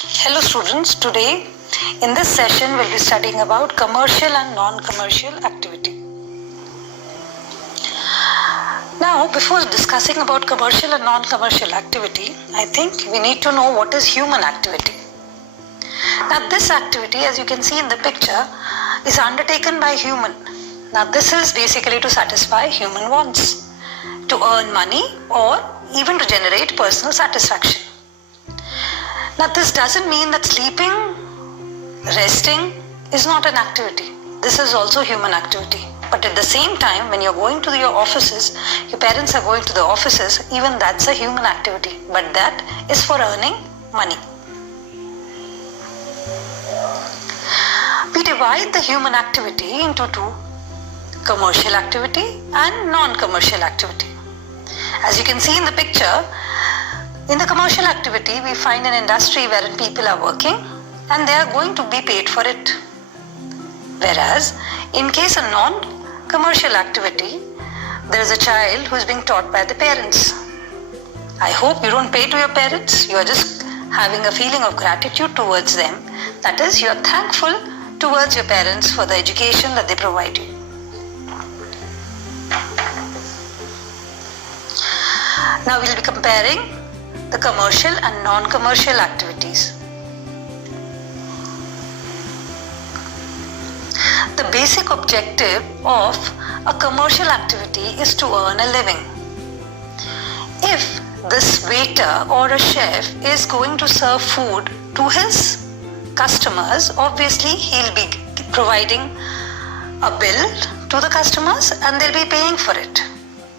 Hello students, today in this session we'll be studying about commercial and non-commercial activity. Now before discussing about commercial and non-commercial activity, I think we need to know what is human activity. Now this activity, as you can see in the picture, is undertaken by human. Now this is basically to satisfy human wants, to earn money or even to generate personal satisfaction. Now this doesn't mean that sleeping, resting is not an activity. This is also human activity. But at the same time, when you're going to your offices, your parents are going to the offices, even that's a human activity. But that is for earning money. We divide the human activity into two, commercial activity and non-commercial activity. As you can see in the picture, in the commercial activity, we find an industry wherein people are working and they are going to be paid for it. Whereas, in case of non-commercial activity, there is a child who is being taught by the parents. I hope you don't pay to your parents, you are just having a feeling of gratitude towards them. That is, you are thankful towards your parents for the education that they provide you. Now we'll be comparing the commercial and non-commercial activities. The basic objective of a commercial activity is to earn a living. If this waiter or a chef is going to serve food to his customers, obviously he'll be providing a bill to the customers and they'll be paying for it.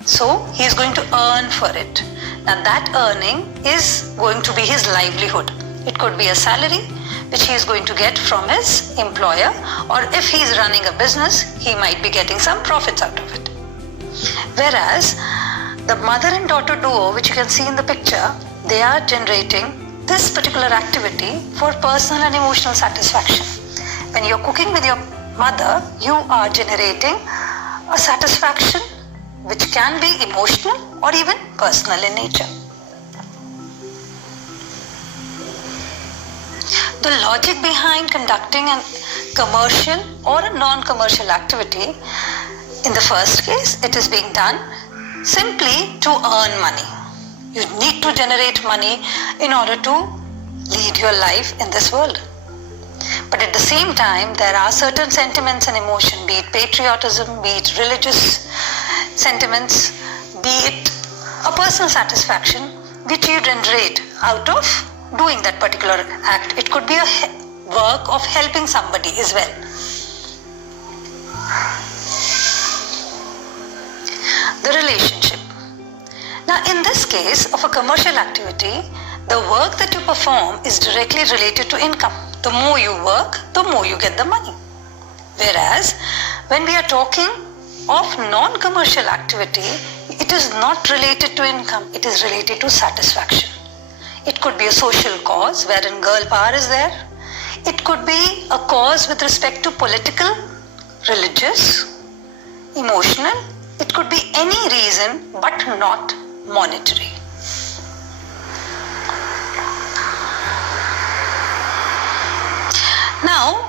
So he is going to earn for it. Now that earning is going to be his livelihood. It could be a salary which he is going to get from his employer, or if he is running a business, he might be getting some profits out of it. Whereas the mother and daughter duo, which you can see in the picture, they are generating this particular activity for personal and emotional satisfaction. When you're cooking with your mother, you are generating a satisfaction which can be emotional or even personal in nature. The logic behind conducting a commercial or a non-commercial activity, in the first case, it is being done simply to earn money. You need to generate money in order to lead your life in this world. But at the same time, there are certain sentiments and emotion, be it patriotism, be it religious sentiments, be it a personal satisfaction which you generate out of doing that particular act. It could be a work of helping somebody as well. The relationship. Now in this case of a commercial activity, the work that you perform is directly related to income. The more you work, the more you get the money. Whereas when we are talking of non-commercial activity, it is not related to income, it is related to satisfaction. It could be a social cause wherein girl power is there. It could be a cause with respect to political, religious, emotional. It could be any reason but not monetary. Now,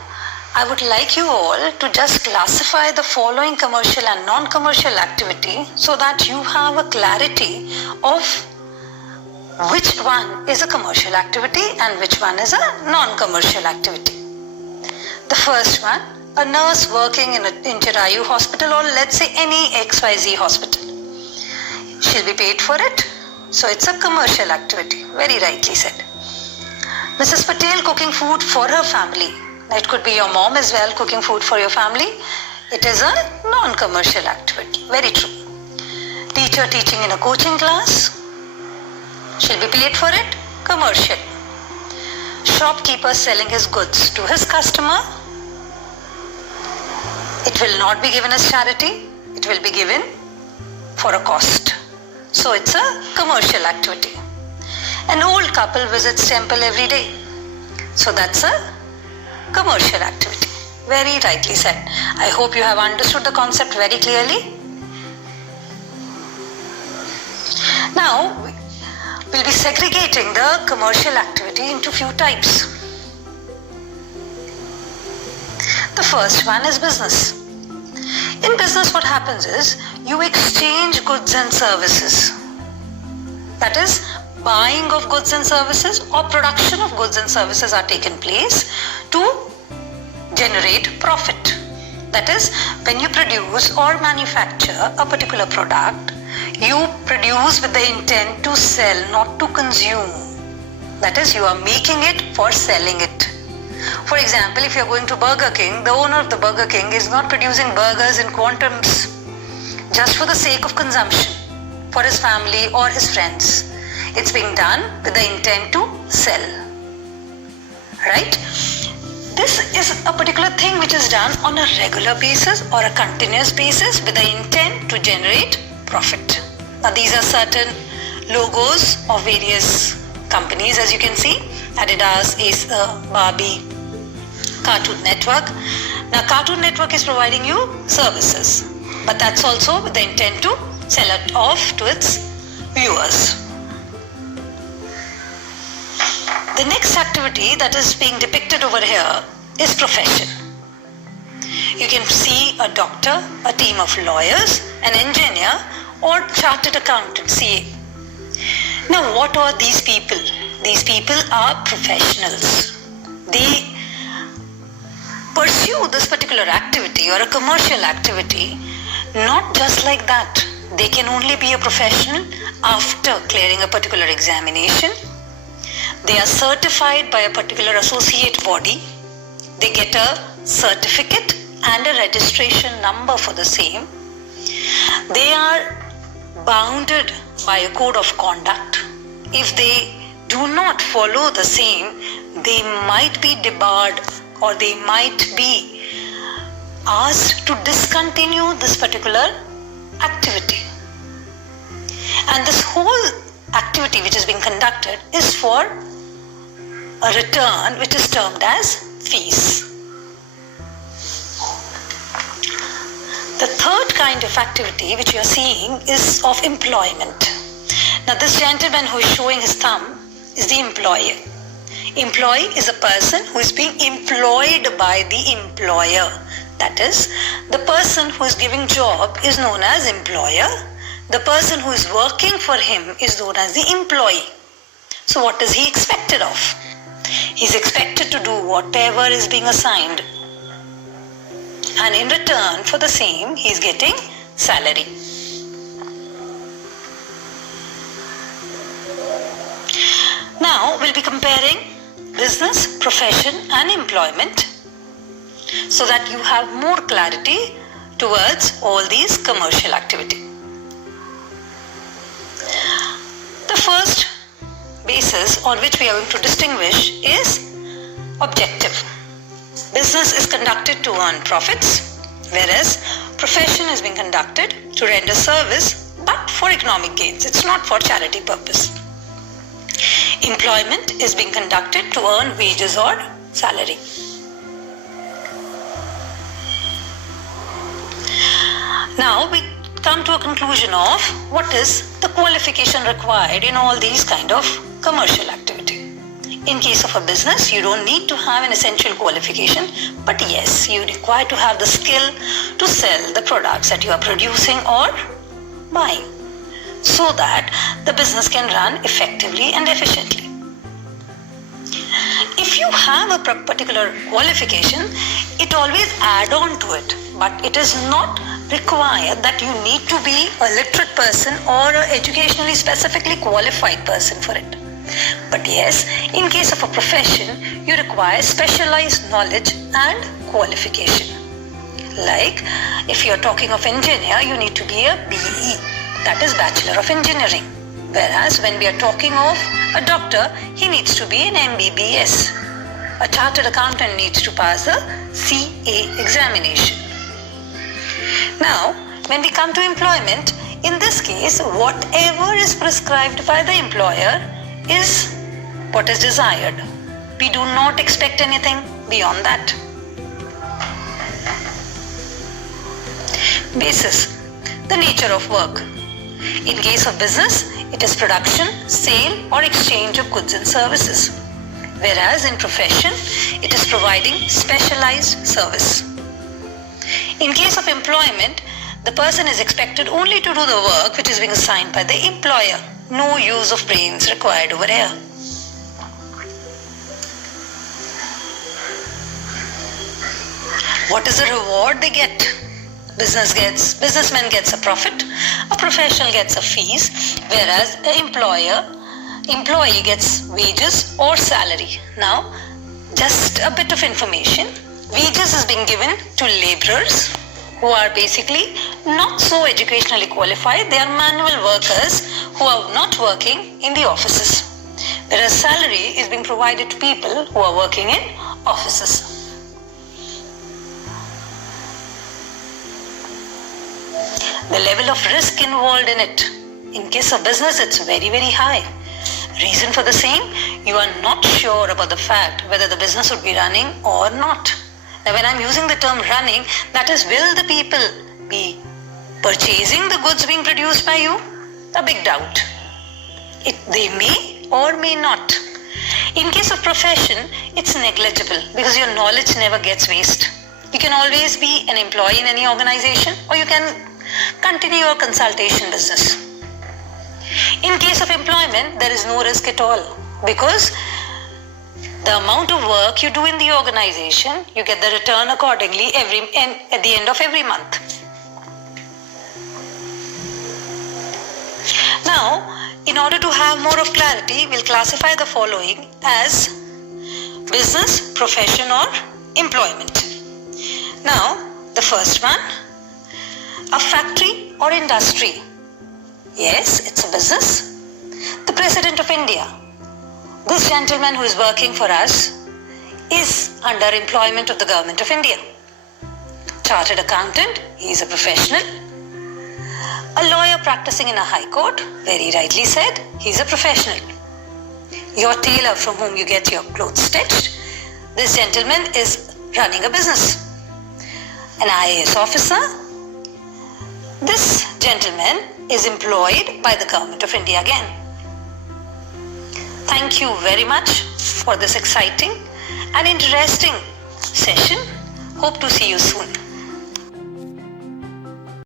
I would like you all to just classify the following commercial and non-commercial activity so that you have a clarity of which one is a commercial activity and which one is a non-commercial activity. The first one, a nurse working in Chirayu hospital, or let's say any XYZ hospital. She'll be paid for it, so it's a commercial activity, very rightly said. Mrs. Patel cooking food for her family. It could be your mom as well cooking food for your family. It is a non-commercial activity. Very true. Teacher teaching in a coaching class. She'll be paid for it. Commercial. Shopkeeper selling his goods to his customer. It will not be given as charity. It will be given for a cost. So it's a commercial activity. An old couple visits temple every day. So that's a commercial activity. Very rightly said. I hope you have understood the concept very clearly. Now, we'll be segregating the commercial activity into few types. The first one is business. In business, what happens is you exchange goods and services. That is, buying of goods and services or production of goods and services are taken place to generate profit. That is, when you produce or manufacture a particular product, you produce with the intent to sell, not to consume. That is, you are making it for selling it. For example, if you are going to Burger King, the owner of the Burger King is not producing burgers in quantums just for the sake of consumption for his family or his friends. It's being done with the intent to sell. Right? This is a particular thing which is done on a regular basis or a continuous basis with the intent to generate profit. Now, these are certain logos of various companies, as you can see: Adidas, Acer, Barbie, Cartoon Network. Now, Cartoon Network is providing you services, but that's also with the intent to sell it off to its viewers. The next activity that is being depicted over here is profession. You can see a doctor, a team of lawyers, an engineer, or chartered accountant, CA. Now, what are these people? These people are professionals. They pursue this particular activity or a commercial activity not just like that. They can only be a professional after clearing a particular examination. They are certified by a particular associate body. They get a certificate and a registration number for the same. They are bounded by a code of conduct. If they do not follow the same, they might be debarred or they might be asked to discontinue this particular activity. And this whole activity which is being conducted is for a return which is termed as fees. The third kind of activity which you are seeing is of employment. Now, this gentleman who is showing his thumb is the employer. Employee is a person who is being employed by the employer. That is, the person who is giving job is known as employer. The person who is working for him is known as the employee. So what is he expected of? He is expected to do whatever is being assigned. And in return for the same, he is getting salary. Now, we'll be comparing business, profession and employment so that you have more clarity towards all these commercial activity. The first basis on which we are going to distinguish is objective. Business is conducted to earn profits, whereas profession is being conducted to render service but for economic gains. It's not for charity purpose. Employment is being conducted to earn wages or salary. Now we come to a conclusion of what is the qualification required in all these kind of commercial activity. In case of a business, you don't need to have an essential qualification, but yes, you require to have the skill to sell the products that you are producing or buying, so that the business can run effectively and efficiently. If you have a particular qualification, it always add on to it, but it is not required that you need to be a literate person or an educationally specifically qualified person for it. But yes, in case of a profession, you require specialized knowledge and qualification. Like, if you are talking of engineer, you need to be a BE, that is Bachelor of Engineering. Whereas when we are talking of a doctor, he needs to be an MBBS. A chartered accountant needs to pass the CA examination. Now, when we come to employment, in this case, whatever is prescribed by the employer is what is desired. We do not expect anything beyond that. Basis, the nature of work. In case of business, It is production, sale, or exchange of goods and services. Whereas in profession, it is providing specialized service. In case of employment, the person is expected only to do the work which is being assigned by the employer. No use of brains required over here. What is the reward they get? Businessman gets a profit, a professional gets a fees, whereas an employee gets wages or salary. Now, just a bit of information. Wages is being given to laborers who are basically not so educationally qualified. They are manual workers who are not working in the offices. Whereas salary is being provided to people who are working in offices. The level of risk involved in it. In case of business, it's very, very high. Reason for the same, you are not sure about the fact whether the business would be running or not. Now, when I'm using the term running, that is, will the people be purchasing the goods being produced by you? A big doubt. They may or may not. In case of profession, it's negligible because your knowledge never gets wasted. You can always be an employee in any organization, or you can continue your consultation business. In case of employment, there is no risk at all because the amount of work you do in the organization, you get the return accordingly at the end of every month. Now, in order to have more of clarity, we'll classify the following as business, profession, or employment. Now, the first one, a factory or industry. Yes, it's a business. The President of India, this gentleman who is working for us, is under employment of the Government of India. Chartered accountant, he is a professional. A lawyer practicing in a high court, very rightly said, he is a professional. Your tailor from whom you get your clothes stitched, this gentleman is running a business. An IAS officer, this gentleman is employed by the Government of India again. Thank you very much for this exciting and interesting session. Hope to see you soon.